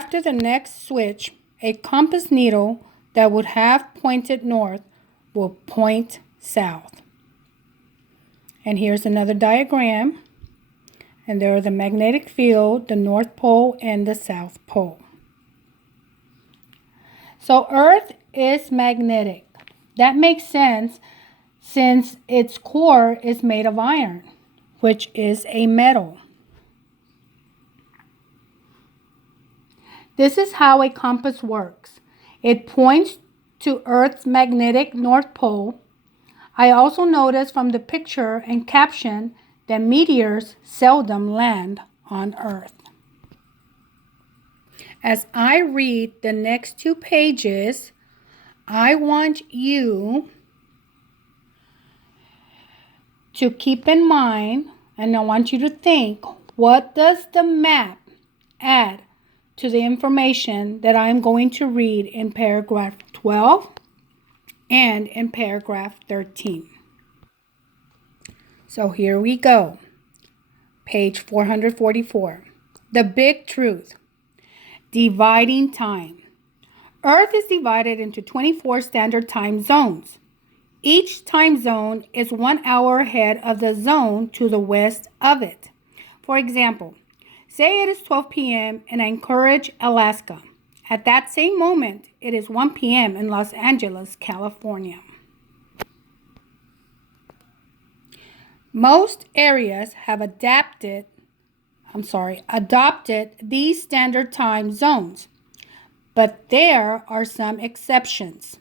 after the next switch, a compass needle that would have pointed north will point south. And here's another diagram. And there are the magnetic field, the North Pole, and the South Pole. So Earth is magnetic. That makes sense since its core is made of iron, which is a metal. This is how a compass works. It points to Earth's magnetic North Pole. I also noticed from the picture and caption that meteors seldom land on Earth. As I read the next 2 pages, I want you to keep in mind, and I want you to think, what does the map add to the information that I'm going to read in paragraph 12 and in paragraph 13? So here we go. Page 444. The big truth. Dividing time. Earth is divided into 24 standard time zones. Each time zone is 1 hour ahead of the zone to the west of it. For example, say it is 12 p.m. in Anchorage, Alaska. At that same moment, it is 1 p.m. in Los Angeles, California. Most areas have adopted these standard time zones, but there are some exceptions.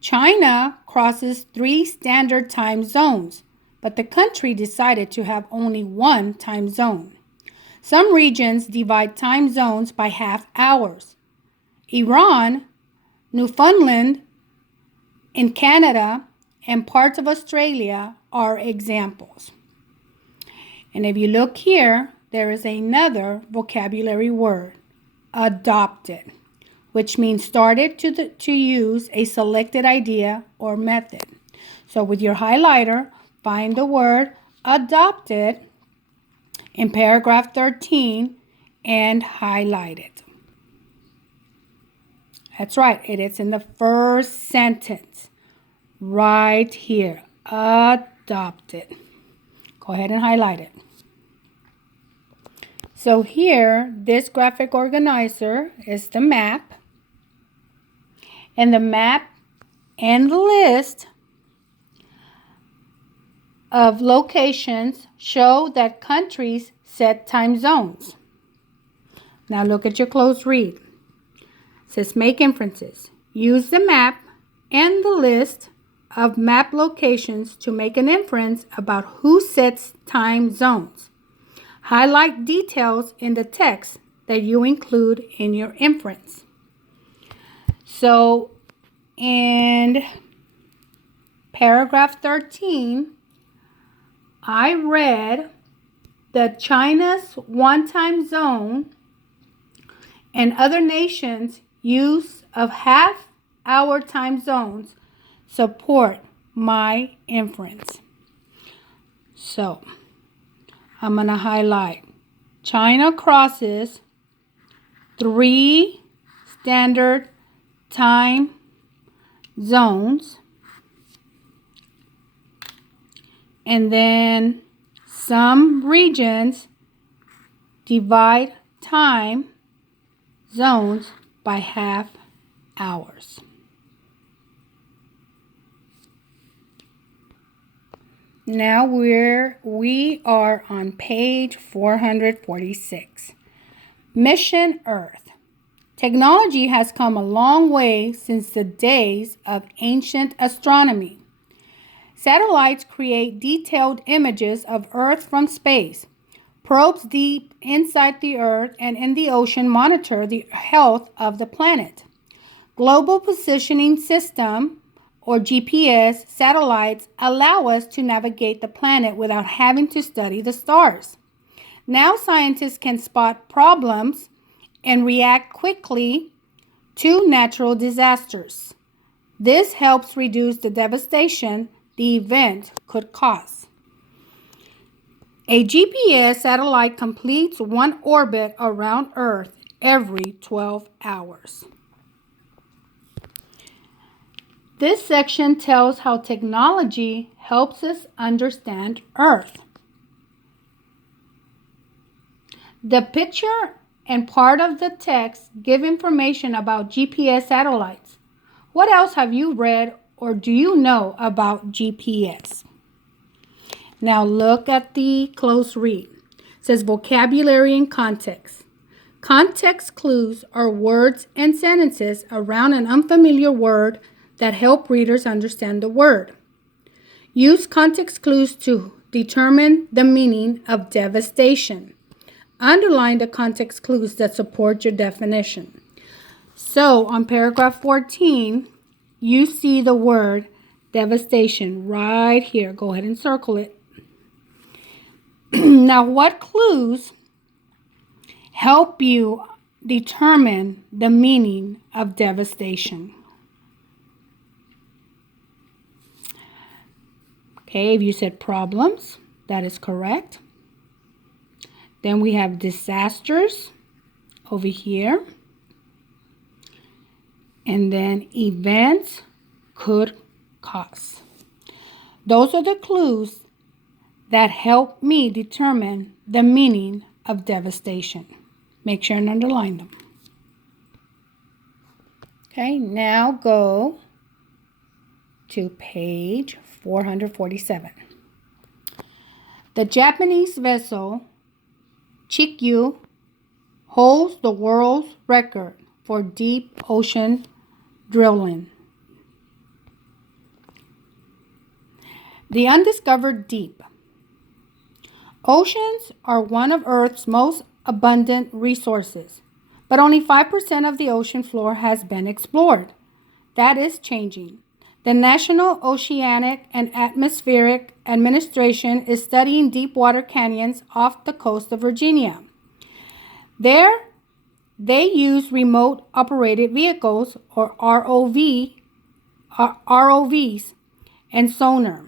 China crosses 3 standard time zones, but the country decided to have only 1 time zone. Some regions divide time zones by half hours. Iran, Newfoundland, in Canada, and parts of Australia are examples. And if you look here, there is another vocabulary word, adopted, which means started to use a selected idea or method. So with your highlighter, find the word adopted in paragraph 13 and highlight it. That's right, it is in the first sentence right here, adopted. Go ahead and highlight it. So here, this graphic organizer is the map. And the map and the list of locations show that countries set time zones. Now look at your close read. It says make inferences. Use the map and the list of map locations to make an inference about who sets time zones. Highlight details in the text that you include in your inference. So in paragraph 13, I read that China's 1 time zone and other nations' use of half-hour time zones support my inference. So I'm going to highlight China crosses 3 standard time zones, and then some regions divide time zones by half hours. Now we are on page 446. Mission Earth. Technology has come a long way since the days of ancient astronomy. Satellites create detailed images of Earth from space. Probes deep inside the Earth and in the ocean monitor the health of the planet. Global Positioning System, or GPS, satellites allow us to navigate the planet without having to study the stars. Now scientists can spot problems and react quickly to natural disasters. This helps reduce the devastation the event could cause. A GPS satellite completes 1 orbit around Earth every 12 hours. This section tells how technology helps us understand Earth. The picture and part of the text give information about GPS satellites. What else have you read or do you know about GPS? Now look at the close read. It says vocabulary and context. Context clues are words and sentences around an unfamiliar word that help readers understand the word. Use context clues to determine the meaning of devastation. Underline the context clues that support your definition. So on paragraph 14, you see the word devastation right here. Go ahead and circle it. Now, what clues help you determine the meaning of devastation? Okay, if you said problems, that is correct. Then we have disasters over here. And then events could cause. Those are the clues that help me determine the meaning of devastation. Make sure and underline them. Okay, now go to page 447. The Japanese vessel Chikyu holds the world's record for deep ocean drilling. The undiscovered deep. Oceans are one of Earth's most abundant resources, but only 5% of the ocean floor has been explored. That is changing. The National Oceanic and Atmospheric Administration is studying deep water canyons off the coast of Virginia. There, they use remote operated vehicles, or ROVs, and sonar.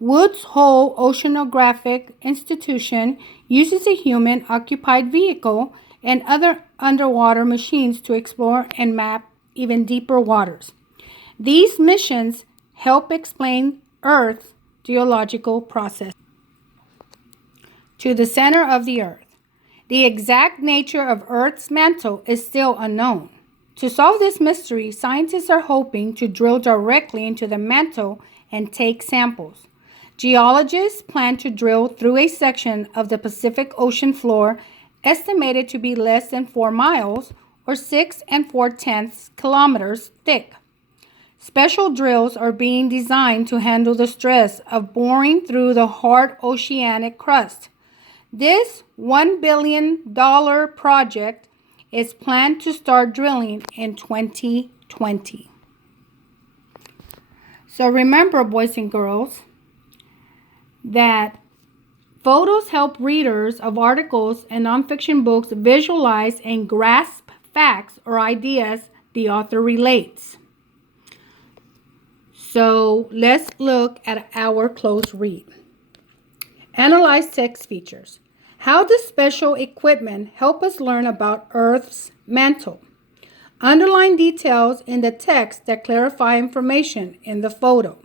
Woods Hole Oceanographic Institution uses a human-occupied vehicle and other underwater machines to explore and map even deeper waters. These missions help explain Earth's geological process. To the center of the Earth. The exact nature of Earth's mantle is still unknown. To solve this mystery, scientists are hoping to drill directly into the mantle and take samples. Geologists plan to drill through a section of the Pacific Ocean floor estimated to be less than 4 miles or 6 4/10 kilometers thick. Special drills are being designed to handle the stress of boring through the hard oceanic crust. This $1 billion project is planned to start drilling in 2020. So remember, boys and girls, that photos help readers of articles and nonfiction books visualize and grasp facts or ideas the author relates. So let's look at our close read. Analyze text features. How does special equipment help us learn about Earth's mantle? Underline details in the text that clarify information in the photo.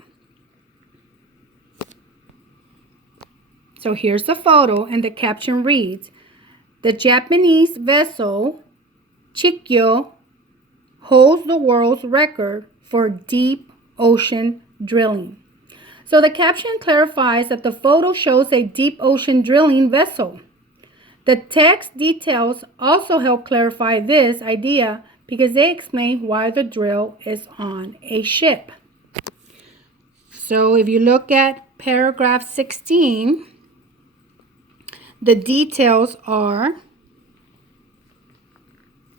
So here's the photo and the caption reads, "The Japanese vessel Chikyu holds the world's record for deep ocean drilling." So the caption clarifies that the photo shows a deep ocean drilling vessel. The text details also help clarify this idea because they explain why the drill is on a ship. So if you look at paragraph 16, the details are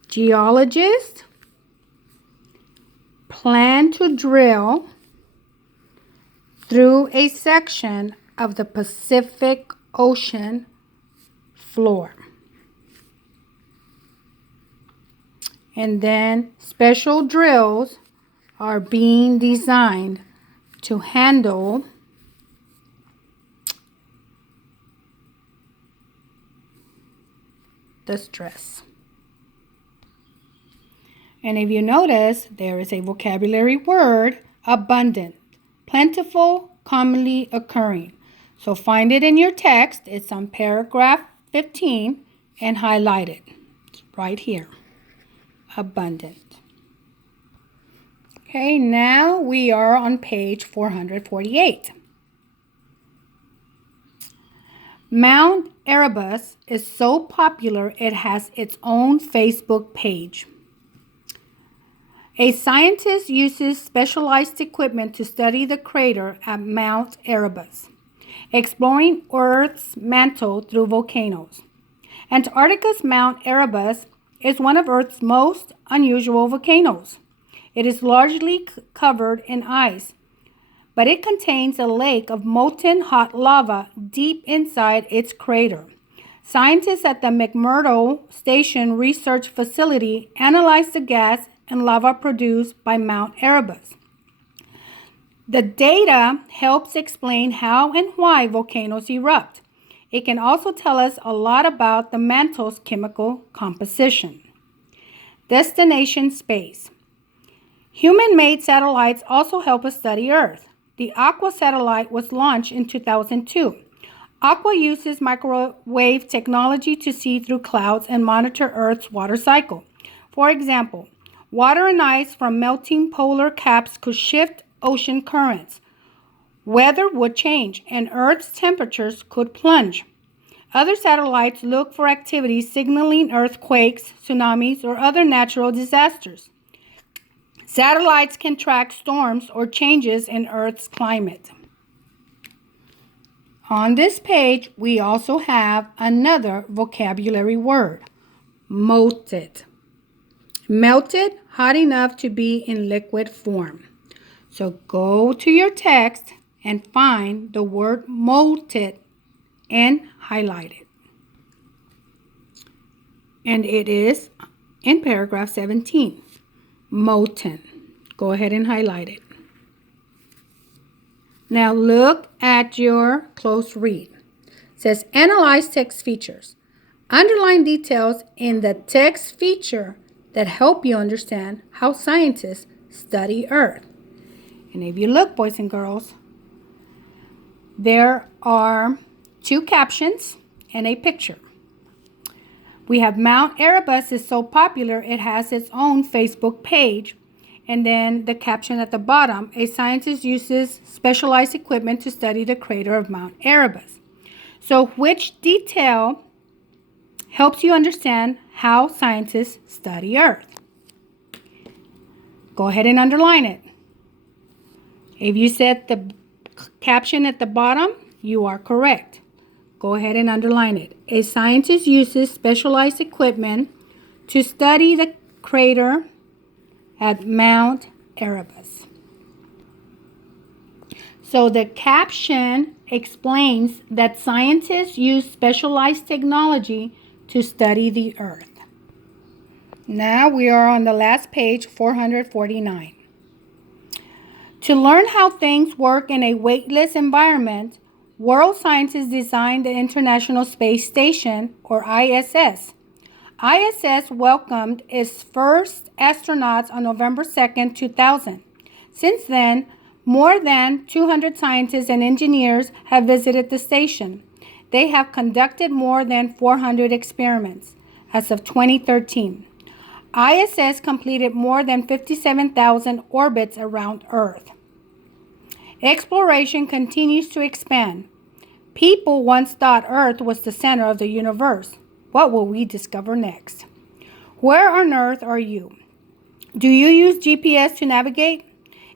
geologists plan to drill through a section of the Pacific Ocean floor. And then special drills are being designed to handle the stress. And if you notice, there is a vocabulary word, abundant, plentiful, commonly occurring. So find it in your text. It's on paragraph 15 and highlight it right here. Abundant. Okay, now we are on page 448. Mount Erebus is so popular it has its own Facebook page. A scientist uses specialized equipment to study the crater at Mount Erebus, exploring Earth's mantle through volcanoes. Antarctica's Mount Erebus is one of Earth's most unusual volcanoes. It is largely covered in ice, but it contains a lake of molten hot lava deep inside its crater. Scientists at the McMurdo Station Research Facility analyzed the gas and lava produced by Mount Erebus. The data helps explain how and why volcanoes erupt. It can also tell us a lot about the mantle's chemical composition. Destination space. Human-made satellites also help us study Earth. The Aqua satellite was launched in 2002. Aqua uses microwave technology to see through clouds and monitor Earth's water cycle. For example, water and ice from melting polar caps could shift ocean currents. Weather would change, and Earth's temperatures could plunge. Other satellites look for activity signaling earthquakes, tsunamis, or other natural disasters. Satellites can track storms or changes in Earth's climate. On this page, we also have another vocabulary word, molted. Melted, hot enough to be in liquid form. So go to your text and find the word molted and highlight it. And it is in paragraph 17. Molten. Go ahead and highlight it. Now look at your close read. It says analyze text features. Underline details in the text feature that help you understand how scientists study Earth. And if you look, boys and girls, there are two captions and a picture. We have Mount Erebus is so popular it has its own Facebook page. And then the caption at the bottom, a scientist uses specialized equipment to study the crater of Mount Erebus. So which detail helps you understand how scientists study Earth? Go ahead and underline it. If you said the caption at the bottom, you are correct. Go ahead and underline it. A scientist uses specialized equipment to study the crater at Mount Erebus. So the caption explains that scientists use specialized technology to study the Earth. Now we are on the last page, 449. To learn how things work in a weightless environment, world scientists designed the International Space Station, or ISS. ISS welcomed its first astronauts on November 2nd, 2000. Since then, more than 200 scientists and engineers have visited the station. They have conducted more than 400 experiments as of 2013. ISS completed more than 57,000 orbits around Earth. Exploration continues to expand. People once thought Earth was the center of the universe. What will we discover next? Where on Earth are you? Do you use GPS to navigate?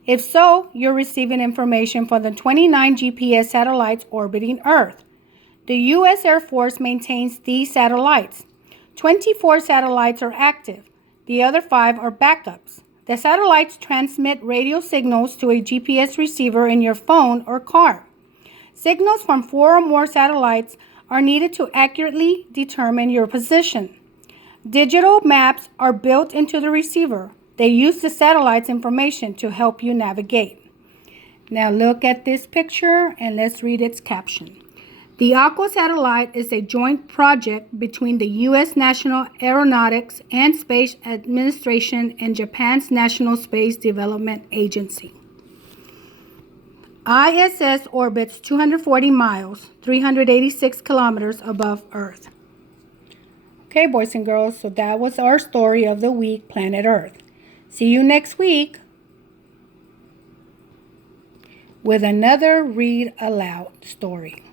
If so, you're receiving information from the 29 GPS satellites orbiting Earth. The U.S. Air Force maintains these satellites. 24 satellites are active. The other 5 are backups. The satellites transmit radio signals to a GPS receiver in your phone or car. Signals from 4 or more satellites are needed to accurately determine your position. Digital maps are built into the receiver. They use the satellite's information to help you navigate. Now look at this picture and let's read its caption. The Aqua satellite is a joint project between the U.S. National Aeronautics and Space Administration and Japan's National Space Development Agency. ISS orbits 240 miles, 386 kilometers above Earth. Okay, boys and girls, so that was our story of the week, Planet Earth. See you next week with another Read Aloud story.